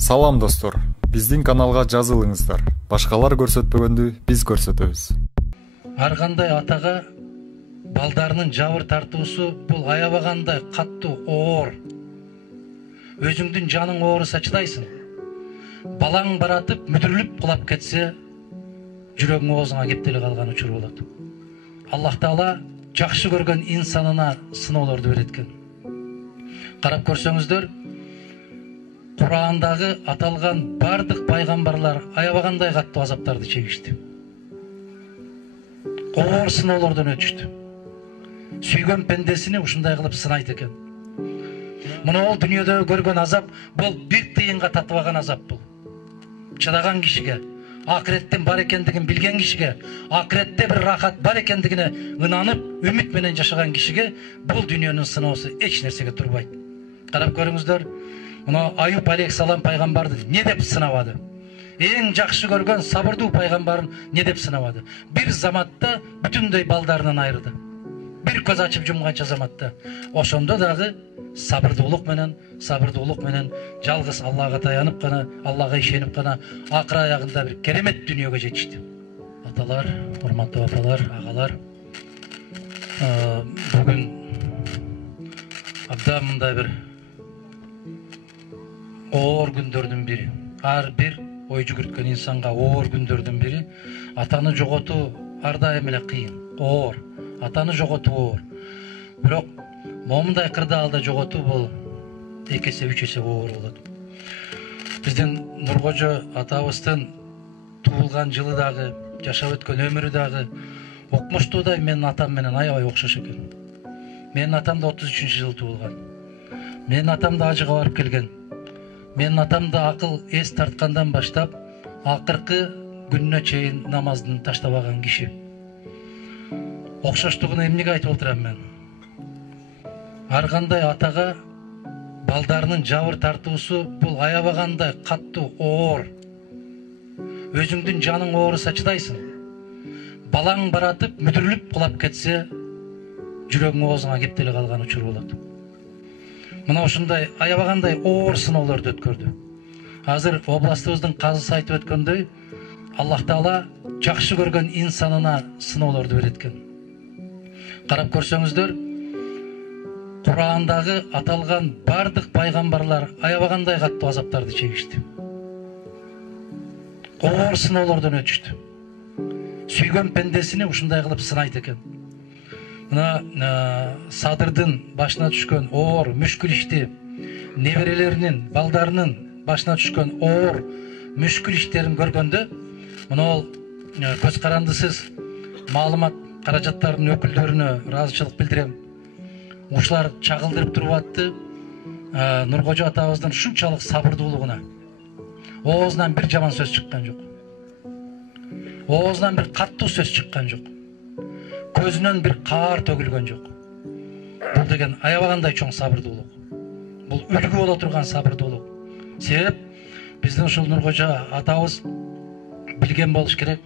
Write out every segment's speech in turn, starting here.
Салам достор, биздин каналга жазылыңыздар. Башкалар көрсөтпөгөндү биз көрсөтөбүз. Ар кандай атага балдарынын жабыр тартуусу бул аябагандай каттуу оор. Өзүңдүн жаның ооруса чыдайсың. Балаң баратып мүдүрүлүп кулап кетсе, жүрөгүң оозуңа кеп деле калган учур болот. Аллах Таала жакшы көргөн инсанына сыноолорду берет экен. Карап көрсөңүздөр, Кур'андагы аталган бардык пайгамбарлар аябагандай каттуу азаптарды чегишти. Оор сыноолордон өтүштү. Сүйгөн пендесини ушундай кылып сынайт экен. Мына ол дүйнөдө көргөн азап бул бир тыйынга татыбаган азап бул. Чыдаган кишиге, акыреттен бар экендигин билген кишиге, акыретте бир рахат бар экендигине ынанып, үмүт менен жашаган кишиге бул дүйнөнүн сыноосу эч нерсеге турбайт. Карап көрүңүздөр, мына Аюп алейхиссалам пайгамбарды не деп сынабады? Эң жакшы көргөн сабырдуу пайгамбарын не деп сынабады? Бир заматта бүтүндөй балдарынан айырды. Бир көз ачып жумганча заматта. Ошондо дагы сабырдуулук менен жалгыз Аллага таянып гана, Аллага ишенип гана акыр аягында бир керемет дүйнөгө жетишти. Аталар, урматтуу апалар, агалар, бүгүн абдан мындай бир оор күндөрдүн бири. Ар бир ой жүгүрткөн инсанга оор күндөрдүн бири. Атаны жоготуу ар дайым эле кыйын, оор. Атаны жоготуу оор. Бирок момундай кырдаалда жоготуу бул 2 эсе 3 эсе оор болот. Биздин Нуркожо атабыздын туулган жылы дагы, жашап өткөн өмүрү дагы окмуштуудай менин атам менен аябай окшош экен. Менин атам да 33-жылы туулган. Менин атам да ажыга барып келген. Менин атам да акыл эс тарткандан баштап акыркы күнүнө чейин намаздын таштабаган киши. Окшоштугуну эмнеге айтып отурам мен? Ар кандай атага балдарынын жабыр тартуусу бул аябагандай каттуу оор. Өзүңдүн жаның ооруса чыдайсың. Балаң баратып мүдүрүлүп кулап кетсе, жүрөгүң оозуңа кеп деле калган учур болот. Мына ушундай аябагандай оор сыноолорду өткөрдү. Азыр областыбыздын казысы айтып өткөндөй, Аллах Таала жакшы көргөн инсанына сыноолорду берет экен. Карап көрсөңүздөр, Кур'андагы аталган бардык пайгамбарлар аябагандай каттуу азаптарды чегишти. Оор сыноолордон өтүштү. Сүйгөн пендесини ушундай кылып сынайт экен. Мына Садырдын башына түшкөн оор мүшкүл ишти, неберелеринин, балдарынын башына түшкөн оор мүшкүл иштерин көргөндө, мына ол көз карандысыз маалымат каражаттарынын өкүлдөрүнө ыраазычылык билдирем. Ушулар чагылдырып туруп атты Нуркожо атабыздын ушунчалык сабырдуулугуна. Оозунан бир жаман сөз чыккан жок. Оозунан бир каттуу сөз чыккан жок. Көзүнөн бир каар төгүлгөн жок. Бул деген аябагандай чоң сабырдуулук. Бул үлгү боло турган сабырдуулук. Себеп биздин ушул Нуркожо атабыз билген болуш керек.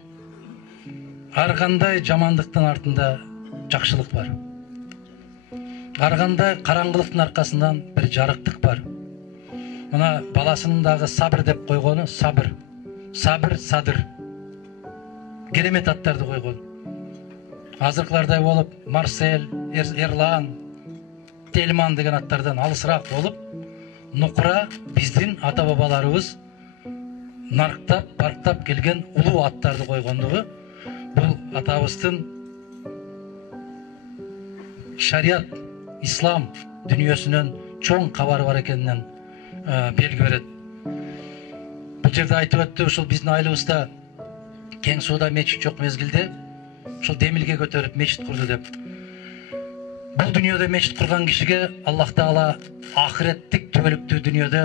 Ар кандай жамандыктын артында жакшылык бар. Ар кандай караңгылыктын аркасынан бир жарыктык бар. Мына баласынын дагы сабыр деп койгону сабыр. Сабыр, садыр. Керемет аттарды койгон. Азыркылардай болуп, Марсель, Эрлан, Тельман деген аттардан алысыраак болуп, нукура биздин ата-бабаларыбыз нарктап, барктап келген улуу аттарды койгондугу бул атабыздын шарият, ислам дүйнөсүнөн чоң кабары бар экенинен белги берет. Бул жерде айтып өттү, ушул биздин айылыбызда Кең сууда мечит жок мезгилде ушул демилге көтөрүп мечит курду деп. Бул дүйнөдө мечит курган кишиге Аллах Таала акыреттик түбөлүктүү дүйнөдө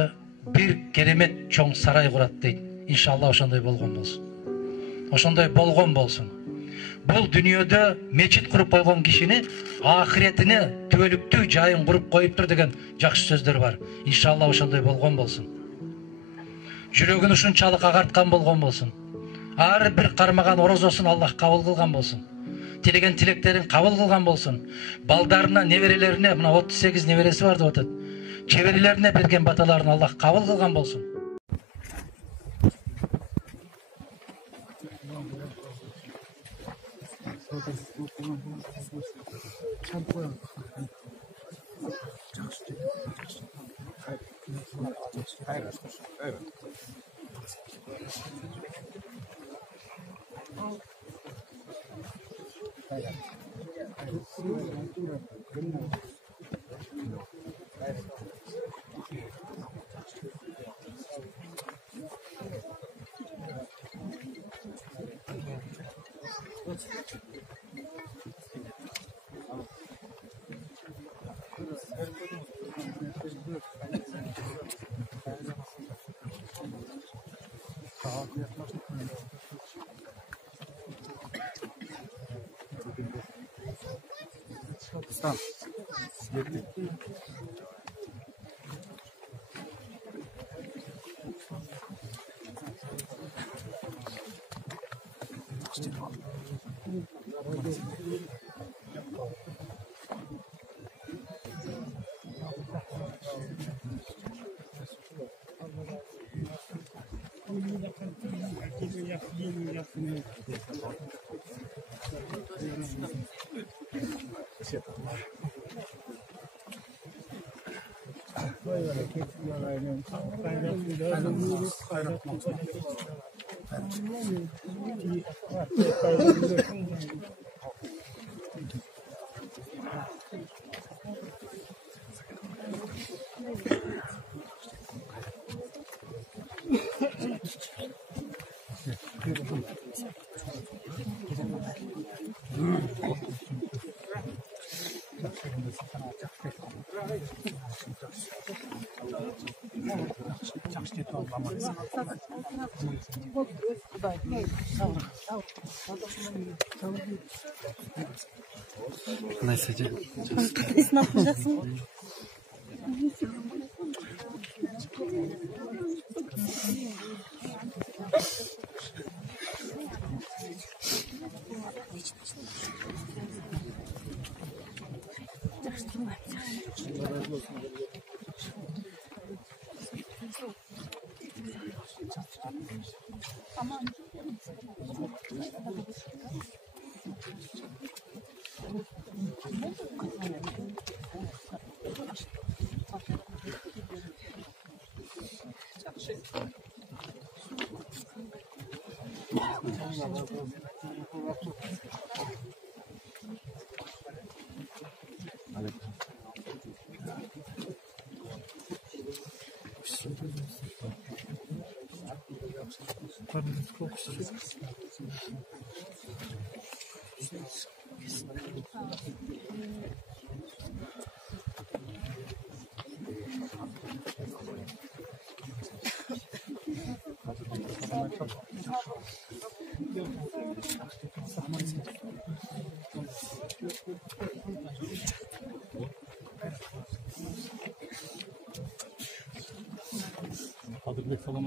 бир керемет чоң сарай курат дейт. Иншалла ошондой болгон болсун. Ошондой болгон болсун. Бул дүйнөдө мечит куруп койгон кишини акыретине түбөлүктүү жайын куруп коюптур деген жакшы сөздөр бар. Иншалла ошондой болгон болсун. Жүрөгүн ушунчалык агарткан болгон болсун. Ар бир кармаган орозосун Аллах кабыл кылган болсун. Тилеген тилектерин кабыл кылган болсун. Балдарына, неберелерине, мына 38 небереси бар деп атат. Чеберелерине берген баталарын Аллах кабыл кылган болсун. Neyse ki. Ne yapacaksın? Kadırbek falan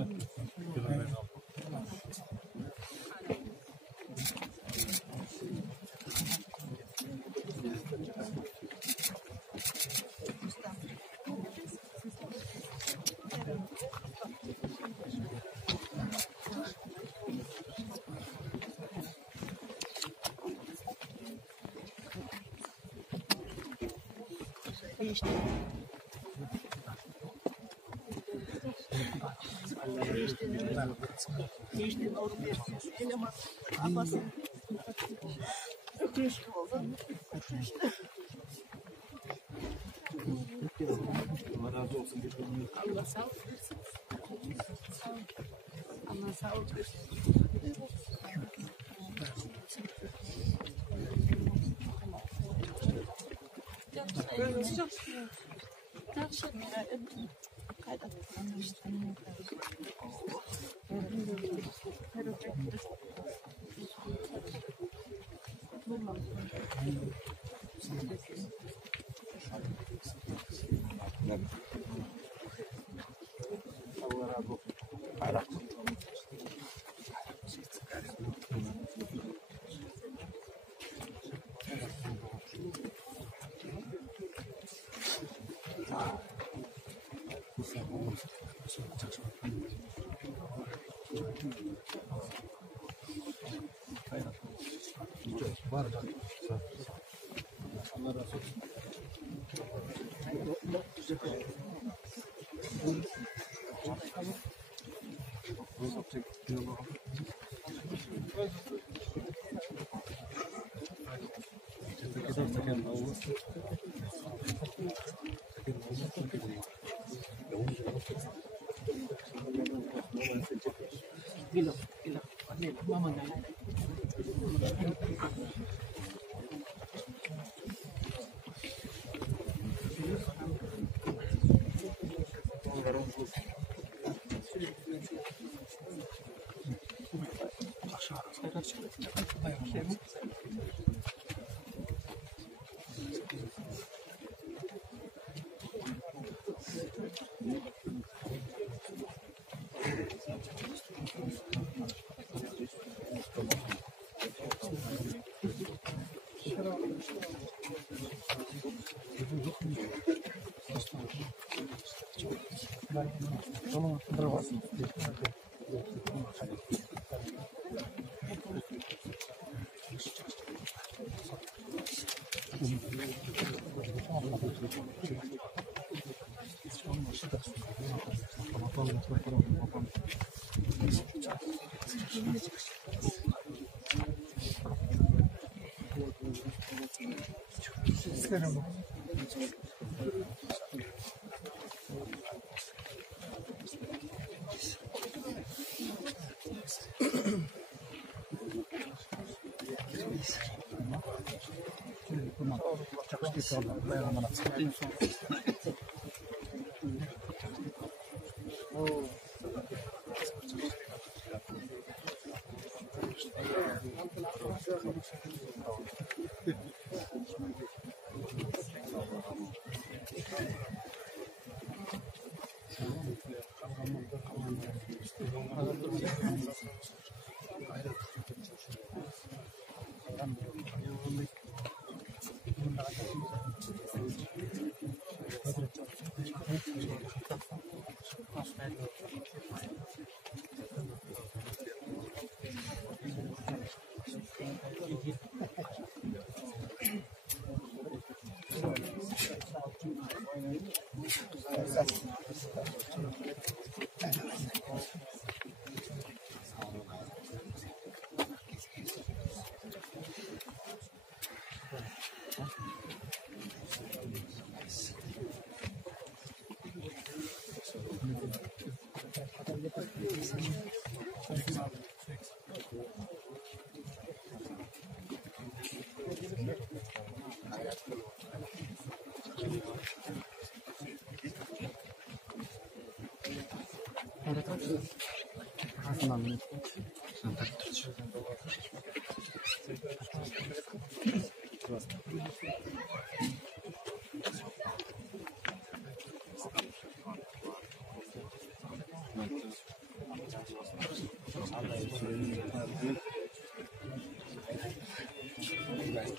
Allah sağlık versin. Allah sağlık versin. Var. Allah razı olsun.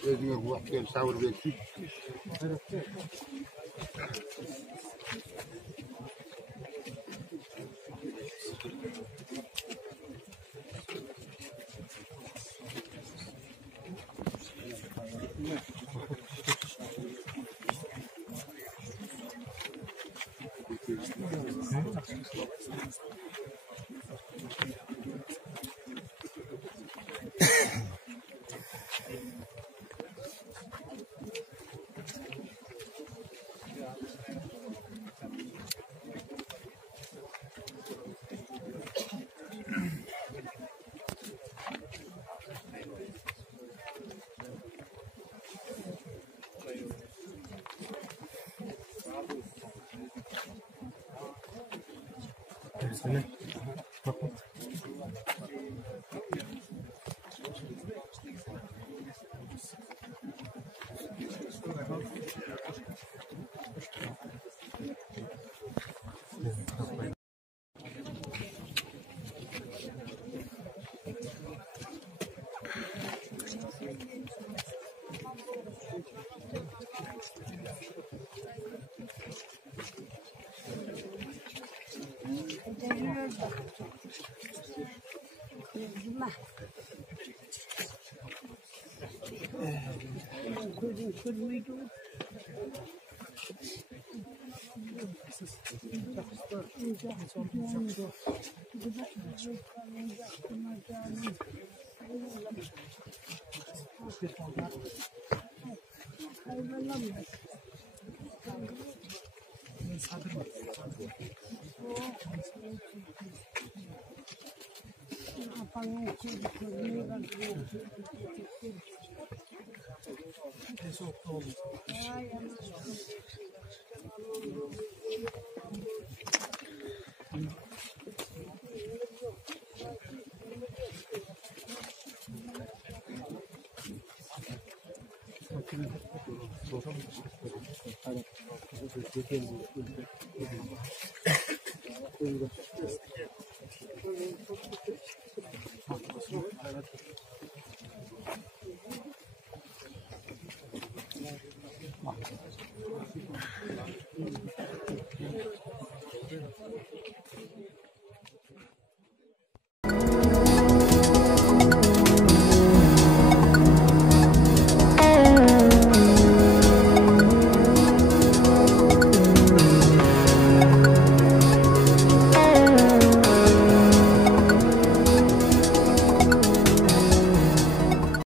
Özüne vakti savur versin. Cuma. Görmüydü.